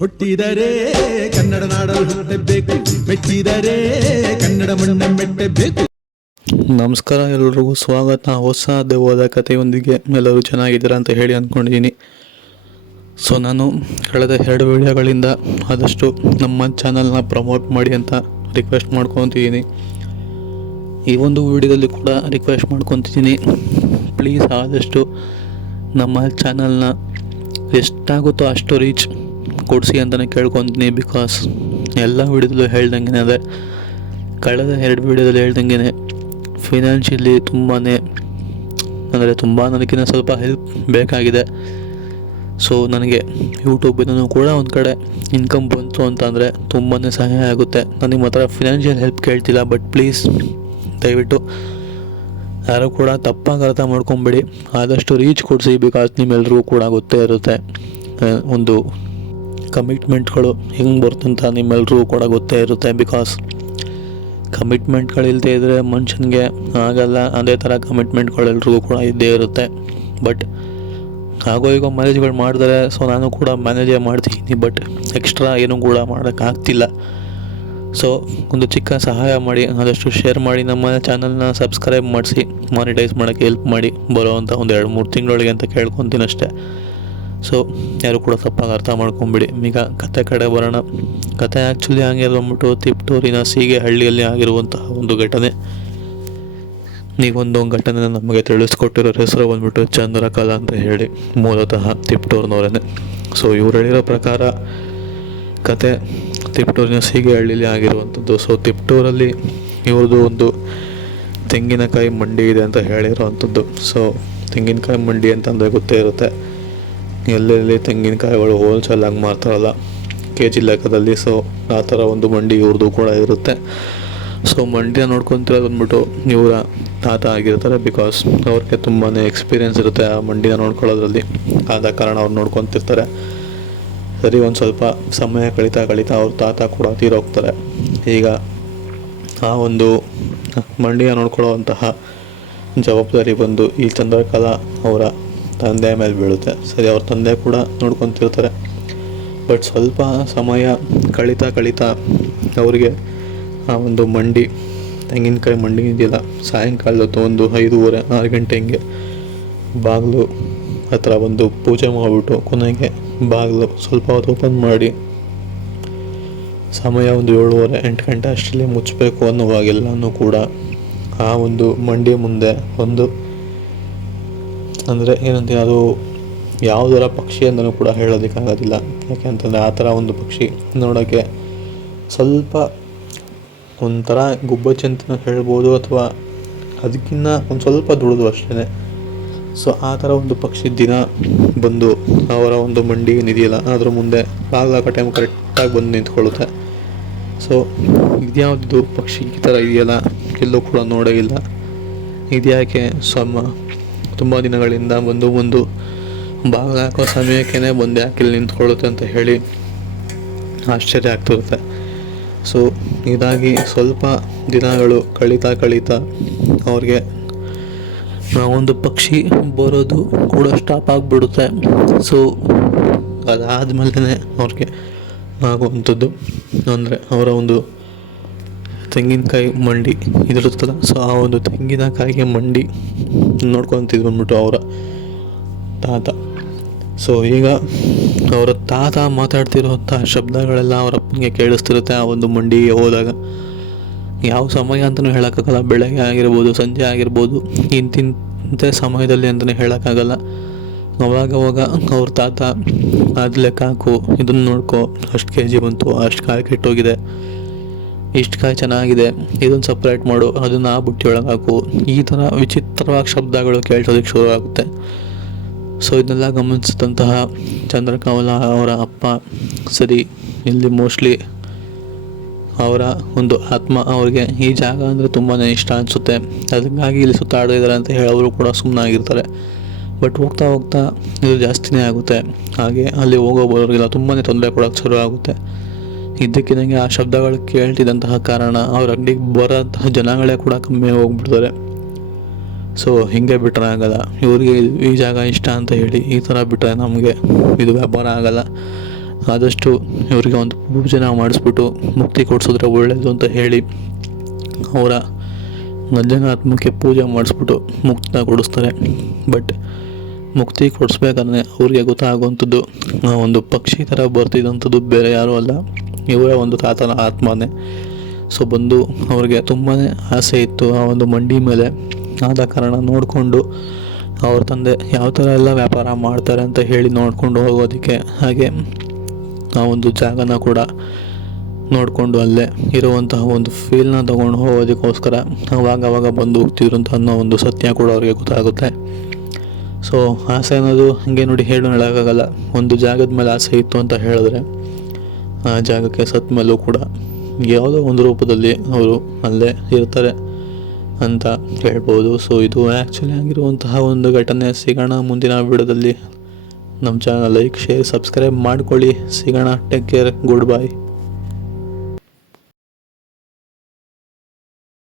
ಹುಟ್ಟಿದರೆ ಕನ್ನಡ ನಾಡಲು ಹುಟ್ಟಬೇಕು, ಮೆಟ್ಟಿದರೆ ಕನ್ನಡ ಮಣ್ಣ ಮೆಟ್ಟಬೇಕು. ನಮಸ್ಕಾರ, ಎಲ್ರಿಗೂ ಸ್ವಾಗತ. ಹೊಸ ದೆವ್ವದ ಕಥೆಯೊಂದಿಗೆ ಎಲ್ಲರೂ ಚೆನ್ನಾಗಿದ್ದೀರಾ ಅಂತ ಹೇಳಿ ಅಂದ್ಕೊಂಡಿದ್ದೀನಿ. ಸೊ ನಾನು ಕಳೆದ 2 ವಿಡಿಯೋಗಳಿಂದ ಆದಷ್ಟು ನಮ್ಮ ಚಾನಲ್ನ ಪ್ರಮೋಟ್ ಮಾಡಿ ಅಂತ ರಿಕ್ವೆಸ್ಟ್ ಮಾಡ್ಕೊತಿದ್ದೀನಿ. ಈ ಒಂದು ವಿಡಿಯೋದಲ್ಲಿ ಕೂಡ ರಿಕ್ವೆಸ್ಟ್ ಮಾಡ್ಕೊತಿದ್ದೀನಿ, ಪ್ಲೀಸ್ ಆದಷ್ಟು ನಮ್ಮ ಚಾನಲ್ನ ಎಷ್ಟಾಗುತ್ತೋ ಅಷ್ಟು ರೀಚ್ ಕೊಡಿಸಿ ಅಂತಲೇ ಕೇಳ್ಕೊತೀನಿ. ಬಿಕಾಸ್ ಎಲ್ಲ ವಿಡಿಯೋದಲ್ಲೂ ಹೇಳ್ದಂಗೆ ಅದೇ, ಕಳೆದ 2 ವಿಡಿಯೋದಲ್ಲಿ ಹೇಳ್ದಂಗೆ ಫಿನಾನ್ಷಿಯಲಿ ತುಂಬಾ ನನಗಿನ್ನ ಸ್ವಲ್ಪ ಹೆಲ್ಪ್ ಬೇಕಾಗಿದೆ. ಸೊ ನನಗೆ ಯೂಟ್ಯೂಬಿಂದನೂ ಕೂಡ ಒಂದು ಕಡೆ ಇನ್ಕಮ್ ಬಂತು ಅಂತಂದರೆ ತುಂಬಾ ಸಹಾಯ ಆಗುತ್ತೆ. ನಾನು ನಿಮ್ಮ ಹತ್ರ ಫಿನಾನ್ಷಿಯಲ್ ಹೆಲ್ಪ್ ಕೇಳ್ತಿಲ್ಲ, ಬಟ್ ಪ್ಲೀಸ್ ದಯವಿಟ್ಟು ಯಾರು ಕೂಡ ತಪ್ಪಾಗಿ ಅರ್ಥ ಮಾಡ್ಕೊಂಬೇಡಿ, ಆದಷ್ಟು ರೀಚ್ ಕೊಡಿಸಿ. ಬಿಕಾಸ್ ನಿಮ್ಮೆಲ್ರಿಗೂ ಕೂಡ ಗೊತ್ತೇ ಇರುತ್ತೆ ಒಂದು ಕಮಿಟ್ಮೆಂಟ್ಗಳು ಹೆಂಗೆ ಬರ್ತಂತ ನಿಮ್ಮೆಲ್ರಿಗೂ ಕೂಡ ಗೊತ್ತೇ ಇರುತ್ತೆ. ಬಿಕಾಸ್ ಕಮಿಟ್ಮೆಂಟ್ಗಳಿಲ್ಲದೆ ಇದ್ದರೆ ಮನುಷ್ಯನಿಗೆ ಆಗಲ್ಲ, ಅದೇ ಥರ ಕಮಿಟ್ಮೆಂಟ್ಗಳೆಲ್ರಿಗೂ ಕೂಡ ಇದ್ದೇ ಇರುತ್ತೆ. ಬಟ್ ಹಾಗೋ ಈಗ ಮ್ಯಾನೇಜ್ಗಳು ಮಾಡ್ತಾರೆ, ಸೊ ನಾನು ಕೂಡ ಮ್ಯಾನೇಜೇ ಮಾಡ್ತೀನಿ, ಬಟ್ ಎಕ್ಸ್ಟ್ರಾ ಏನೂ ಕೂಡ ಮಾಡೋಕ್ಕಾಗ್ತಿಲ್ಲ. ಸೊ ಒಂದು ಚಿಕ್ಕ ಸಹಾಯ ಮಾಡಿ, ಆದಷ್ಟು ಶೇರ್ ಮಾಡಿ, ನಮ್ಮ ಚಾನಲ್ನ ಸಬ್ಸ್ಕ್ರೈಬ್ ಮಾಡಿಸಿ, ಮಾನಿಟೈಸ್ ಮಾಡೋಕ್ಕೆ ಹೆಲ್ಪ್ ಮಾಡಿ ಬರೋವಂಥ ಒಂದು 2-3 ತಿಂಗಳೊಳಗೆ ಅಂತ ಕೇಳ್ಕೊತೀನಿ ಅಷ್ಟೇ. ಸೊ ಯಾರು ಕೂಡ ತಪ್ಪಾಗಿ ಅರ್ಥ ಮಾಡ್ಕೊಂಬಿಡಿ. ಈಗ ಕತೆ ಕಡೆ ಬರೋಣ. ಕತೆ ಆ್ಯಕ್ಚುಲಿ ಹಂಗೆ ಬಂದ್ಬಿಟ್ಟು ತಿಪ್ಟೂರಿನ ಸೀಗೆಹಳ್ಳಿಯಲ್ಲಿ ಆಗಿರುವಂತಹ ಒಂದು ಘಟನೆ. ಈಗೊಂದು ಘಟನೆ ನಮಗೆ ತಿಳಿಸ್ಕೊಟ್ಟಿರೋ ಹೆಸರು ಬಂದ್ಬಿಟ್ಟು ಚಂದ್ರಕಲಾ ಅಂತ ಹೇಳಿ, ಮೂಲತಃ ತಿಪ್ಟೂರಿನವರೇ. ಸೊ ಇವ್ರು ಹೇಳಿರೋ ಪ್ರಕಾರ ಕತೆ ತಿಪ್ಟೂರಿನ ಸೀಗೆಹಳ್ಳಿಲಿ ಆಗಿರುವಂಥದ್ದು. ಸೊ ತಿಪ್ಟೂರಲ್ಲಿ ಇವ್ರದ್ದು ಒಂದು ತೆಂಗಿನಕಾಯಿ ಮಂಡಿ ಇದೆ ಅಂತ ಹೇಳಿರೋವಂಥದ್ದು. ಸೊ ತೆಂಗಿನಕಾಯಿ ಮಂಡಿ ಅಂತಂದರೆ ಗೊತ್ತೇ ಇರುತ್ತೆ, ಎಲ್ಲೆಲ್ಲಿ ತೆಂಗಿನಕಾಯಿಗಳು ಹೋಲ್ಸೇಲಾಗಿ ಮಾರ್ತಾರಲ್ಲ KG ಲೆಕ್ಕದಲ್ಲಿ. ಸೊ ಆ ಥರ ಒಂದು ಮಂಡಿ ಇವ್ರದ್ದು ಕೂಡ ಇರುತ್ತೆ. ಸೊ ಮಂಡಿನ ನೋಡ್ಕೊತಿರೋದು ಬಂದ್ಬಿಟ್ಟು ಇವರ ತಾತ ಆಗಿರ್ತಾರೆ. ಬಿಕಾಸ್ ಅವ್ರಿಗೆ ತುಂಬಾ ಎಕ್ಸ್ಪೀರಿಯೆನ್ಸ್ ಇರುತ್ತೆ ಆ ಮಂಡಿನ ನೋಡ್ಕೊಳ್ಳೋದ್ರಲ್ಲಿ, ಆದ ಕಾರಣ ಅವ್ರು ನೋಡ್ಕೊತಿರ್ತಾರೆ. ಸರಿ, ಒಂದು ಸ್ವಲ್ಪ ಸಮಯ ಕಳೀತಾ ಅವ್ರ ತಾತ ಕೂಡ ತೀರೋಗ್ತಾರೆ. ಈಗ ಆ ಒಂದು ಮಂಡಿನ ನೋಡ್ಕೊಳ್ಳೋವಂತಹ ಜವಾಬ್ದಾರಿ ಬಂದು ಈ ಚಂದ್ರಕಲಾ ಅವರ ತಂದೆ ಮೇಲೆ ಬೀಳುತ್ತೆ. ಸರಿ, ಅವ್ರ ತಂದೆ ಕೂಡ ನೋಡ್ಕೊತಿರ್ತಾರೆ. ಬಟ್ ಸ್ವಲ್ಪ ಸಮಯ ಕಳೀತಾ ಅವರಿಗೆ ಆ ಒಂದು ಮಂಡಿ, ತೆಂಗಿನಕಾಯಿ ಮಂಡಿ ಇದೆಯಲ್ಲ, ಸಾಯಂಕಾಲದ ಒಂದು 5:30-6 ಗಂಟೆ ಹಿಂಗೆ ಬಾಗಿಲು ಹತ್ರ ಒಂದು ಪೂಜೆ ಮಾಡಿಬಿಟ್ಟು ಕೊನೆಗೆ ಬಾಗಿಲು ಸ್ವಲ್ಪ ಹೊತ್ತು ಓಪನ್ ಮಾಡಿ ಸಮಯ ಒಂದು 7:30-8 ಗಂಟೆ ಅಷ್ಟರಲ್ಲಿ ಮುಚ್ಚಬೇಕು ಅನ್ನುವಾಗೆಲ್ಲನೂ ಕೂಡ ಆ ಒಂದು ಮಂಡಿ ಮುಂದೆ ಒಂದು ಅಂದರೆ ಏನಂತ, ಅದು ಯಾವುದರ ಪಕ್ಷಿ ಅಂತಲೂ ಕೂಡ ಹೇಳೋದಕ್ಕಾಗೋದಿಲ್ಲ. ಯಾಕೆ ಅಂತಂದರೆ ಆ ಥರ ಒಂದು ಪಕ್ಷಿ ನೋಡೋಕ್ಕೆ ಸ್ವಲ್ಪ ಒಂಥರ ಗುಬ್ಬಚ್ಚಿ ಅಂತ ಹೇಳ್ಬೋದು, ಅಥವಾ ಅದಕ್ಕಿಂತ ಒಂದು ಸ್ವಲ್ಪ ದುಡಿದು ಅಷ್ಟೇ. ಸೊ ಆ ಥರ ಒಂದು ಪಕ್ಷಿ ದಿನ ಬಂದು ಅವರ ಒಂದು ಮಂಡಿ ಏನಿದೆಯಲ್ಲ ಅದ್ರ ಮುಂದೆ ಬಾಗಿಲಾಕ ಟೈಮ್ ಕರೆಕ್ಟಾಗಿ ಬಂದು ನಿಂತ್ಕೊಳ್ಳುತ್ತೆ. ಸೊ ಇದ್ಯಾವುದು ಪಕ್ಷಿ ಈ ಥರ ಇದೆಯಲ್ಲ, ಎಲ್ಲೂ ಕೂಡ ನೋಡೇ ಇಲ್ಲ, ಇದ್ಯಾಕೆ ತುಂಬ ದಿನಗಳಿಂದ ಬಂದು ಬಾಗಿಲು ಹಾಕೋ ಸಮಯಕ್ಕೇ ಬಂದು ಯಾಕೆ ಇಲ್ಲಿ ನಿಂತ್ಕೊಳ್ಳುತ್ತೆ ಅಂತ ಹೇಳಿ ಆಶ್ಚರ್ಯ ಆಗ್ತಿರುತ್ತೆ. ಸೊ ಇದಾಗಿ ಸ್ವಲ್ಪ ದಿನಗಳು ಕಳೀತಾ ಅವ್ರಿಗೆ ಆ ಒಂದು ಪಕ್ಷಿ ಬರೋದು ಕೂಡ ಸ್ಟಾಪ್ ಆಗಿಬಿಡುತ್ತೆ. ಸೊ ಅದಾದಮೇಲೆ ಅವ್ರಿಗೆ ಆಗುವಂಥದ್ದು ಅಂದರೆ ಅವರ ಒಂದು ತೆಂಗಿನಕಾಯಿ ಮಂಡಿ ಇದಿರುತ್ತಲ್ಲ, ಸೊ ಆ ಒಂದು ತೆಂಗಿನಕಾಯಿಗೆ ಮಂಡಿ ನೋಡ್ಕೊತಿದ್ದು ಬಂದ್ಬಿಟ್ಟು ಅವರ ತಾತ. ಸೊ ಈಗ ಅವರ ತಾತ ಮಾತಾಡ್ತಿರೋಂಥ ಶಬ್ದಗಳೆಲ್ಲ ಅವರ ಅಪ್ಪನಿಗೆ ಕೇಳಿಸ್ತಿರುತ್ತೆ ಆ ಒಂದು ಮಂಡಿಗೆ ಹೋದಾಗ. ಯಾವ ಸಮಯ ಅಂತಲೂ ಹೇಳೋಕ್ಕಾಗಲ್ಲ, ಬೆಳಗ್ಗೆ ಆಗಿರ್ಬೋದು, ಸಂಜೆ ಆಗಿರ್ಬೋದು, ಇಂತಿಂಥ ಸಮಯದಲ್ಲಿ ಅಂತಲೇ ಹೇಳೋಕ್ಕಾಗಲ್ಲ. ಅವಾಗವಾಗ ಅವ್ರ ತಾತ ಅದು ಲೆಕ್ಕ ಹಾಕು, ಇದನ್ನು ನೋಡ್ಕೊ, ಅಷ್ಟು KG ಬಂತು, ಅಷ್ಟು ಕಾಯಿ ಕೆಟ್ಟೋಗಿದೆ, ಇಷ್ಟು ಕಾಯಿ ಚೆನ್ನಾಗಿದೆ, ಇದನ್ನು ಸಪ್ರೇಟ್ ಮಾಡು, ಅದನ್ನು ಆ ಬುಟ್ಟಿ ಒಳಗೆ ಹಾಕು, ಈ ಥರ ವಿಚಿತ್ರವಾಗಿ ಶಬ್ದಗಳು ಕೇಳಿಸೋದಕ್ಕೆ ಶುರು ಆಗುತ್ತೆ. ಸೊ ಇದನ್ನೆಲ್ಲ ಗಮನಿಸಿದಂತಹ ಚಂದ್ರಕಲಾ ಅವರ ಅಪ್ಪ, ಸರಿ ಇಲ್ಲಿ ಮೋಸ್ಟ್ಲಿ ಅವರ ಒಂದು ಆತ್ಮ ಅವ್ರಿಗೆ ಈ ಜಾಗ ಅಂದರೆ ತುಂಬಾ ಇಷ್ಟ ಅನಿಸುತ್ತೆ, ಅದಕ್ಕಾಗಿ ಇಲ್ಲಿ ಸುತ್ತಾಡಿದ್ದಾರೆ ಅಂತ ಹೇಳಿ ಅವರು ಕೂಡ ಸುಮ್ಮನಾಗಿರ್ತಾರೆ. ಬಟ್ ಹೋಗ್ತಾ ಇದು ಜಾಸ್ತಿನೇ ಆಗುತ್ತೆ. ಹಾಗೆ ಅಲ್ಲಿ ಹೋಗೋ ಬರೋರಿಗೆಲ್ಲ ತುಂಬಾ ತೊಂದರೆ ಕೊಡೋಕ್ಕೆ ಶುರು ಆಗುತ್ತೆ. ಇದ್ದಕ್ಕಿದ್ದಂಗೆ ಆ ಶಬ್ದಗಳು ಕೇಳ್ತಿದ್ದಂತಹ ಕಾರಣ ಅವ್ರ ಅಂಗಡಿಗೆ ಬರೋಂತಹ ಜನಗಳೇ ಕೂಡ ಕಮ್ಮಿ ಹೋಗ್ಬಿಡ್ತಾರೆ. ಸೊ ಹೀಗೆ ಬಿಟ್ಟರೆ ಆಗಲ್ಲ, ಇವ್ರಿಗೆ ಈ ಜಾಗ ಇಷ್ಟ ಅಂತ ಹೇಳಿ ಈ ಥರ ಬಿಟ್ಟರೆ ನಮಗೆ ಇದು ವ್ಯಾಪಾರ ಆಗಲ್ಲ. ಆದಷ್ಟು ಇವರಿಗೆ ಒಂದು ಪೂಜೆನ ಮಾಡಿಸ್ಬಿಟ್ಟು ಮುಕ್ತಿ ಕೊಡಿಸಿದ್ರೆ ಒಳ್ಳೆಯದು ಅಂತ ಹೇಳಿ ಅವರ ಗಂಜನ ಆತ್ಮಕ್ಕೆ ಪೂಜೆ ಮಾಡಿಸ್ಬಿಟ್ಟು ಮುಕ್ತಿನ ಕೊಡಿಸ್ತಾರೆ. ಬಟ್ ಮುಕ್ತಿ ಕೊಡಿಸ್ಬೇಕಾದ್ರೆ ಅವ್ರಿಗೆ ಗೊತ್ತಾಗುವಂಥದ್ದು ಆ ಒಂದು ಪಕ್ಷಿ ಥರ ಬರ್ತಿದ್ದಂಥದ್ದು ಬೇರೆ ಯಾರೂ ಅಲ್ಲ, ಇವರ ಒಂದು ತಾತನ ಆತ್ಮನೇ. ಸೊ ಬಂದು ಅವ್ರಿಗೆ ತುಂಬಾ ಆಸೆ ಇತ್ತು ಆ ಒಂದು ಮಂಡಿ ಮೇಲೆ. ಆದ ಕಾರಣ ನೋಡಿಕೊಂಡು ಅವ್ರ ತಂದೆ ಯಾವ ಥರ ಎಲ್ಲ ವ್ಯಾಪಾರ ಮಾಡ್ತಾರೆ ಅಂತ ಹೇಳಿ ನೋಡಿಕೊಂಡು ಹೋಗೋದಕ್ಕೆ, ಹಾಗೆ ಆ ಒಂದು ಜಾಗನ ಕೂಡ ನೋಡಿಕೊಂಡು ಅಲ್ಲೇ ಇರುವಂತಹ ಒಂದು ಫೀಲ್ನ ತೊಗೊಂಡು ಹೋಗೋದಕ್ಕೋಸ್ಕರ ಅವಾಗ ಬಂದು ಹೋಗ್ತಿದ್ರು ಅಂತ ಅನ್ನೋ ಒಂದು ಸತ್ಯ ಕೂಡ ಅವ್ರಿಗೆ ಗೊತ್ತಾಗುತ್ತೆ. ಸೊ ಆಸೆ ಅನ್ನೋದು ಹಾಗೆ ನೋಡಿ ಹೇಳೋಕ್ಕಾಗಲ್ಲ. ಒಂದು ಜಾಗದ ಮೇಲೆ ಆಸೆ ಇತ್ತು ಅಂತ ಹೇಳಿದ್ರೆ ಆ ಜಾಗಕ್ಕೆ ಸತ್ತ ಮೇಲೂ ಕೂಡ ಯಾವುದೋ ಒಂದು ರೂಪದಲ್ಲಿ ಅವರು ಅಲ್ಲೇ ಇರ್ತಾರೆ ಅಂತ ಹೇಳ್ಬೋದು. ಸೊ ಇದು ಆ್ಯಕ್ಚುಲಿ ಆಗಿರುವಂತಹ ಒಂದು ಘಟನೆ. ಸಿಗೋಣ ಮುಂದಿನ ವಿಡಿಯೋದಲ್ಲಿ. ನಮ್ಮ ಚಾನಲ್ ಲೈಕ್, ಶೇರ್, ಸಬ್ಸ್ಕ್ರೈಬ್ ಮಾಡ್ಕೊಳ್ಳಿ. ಸಿಗೋಣ. Take care. Good bye.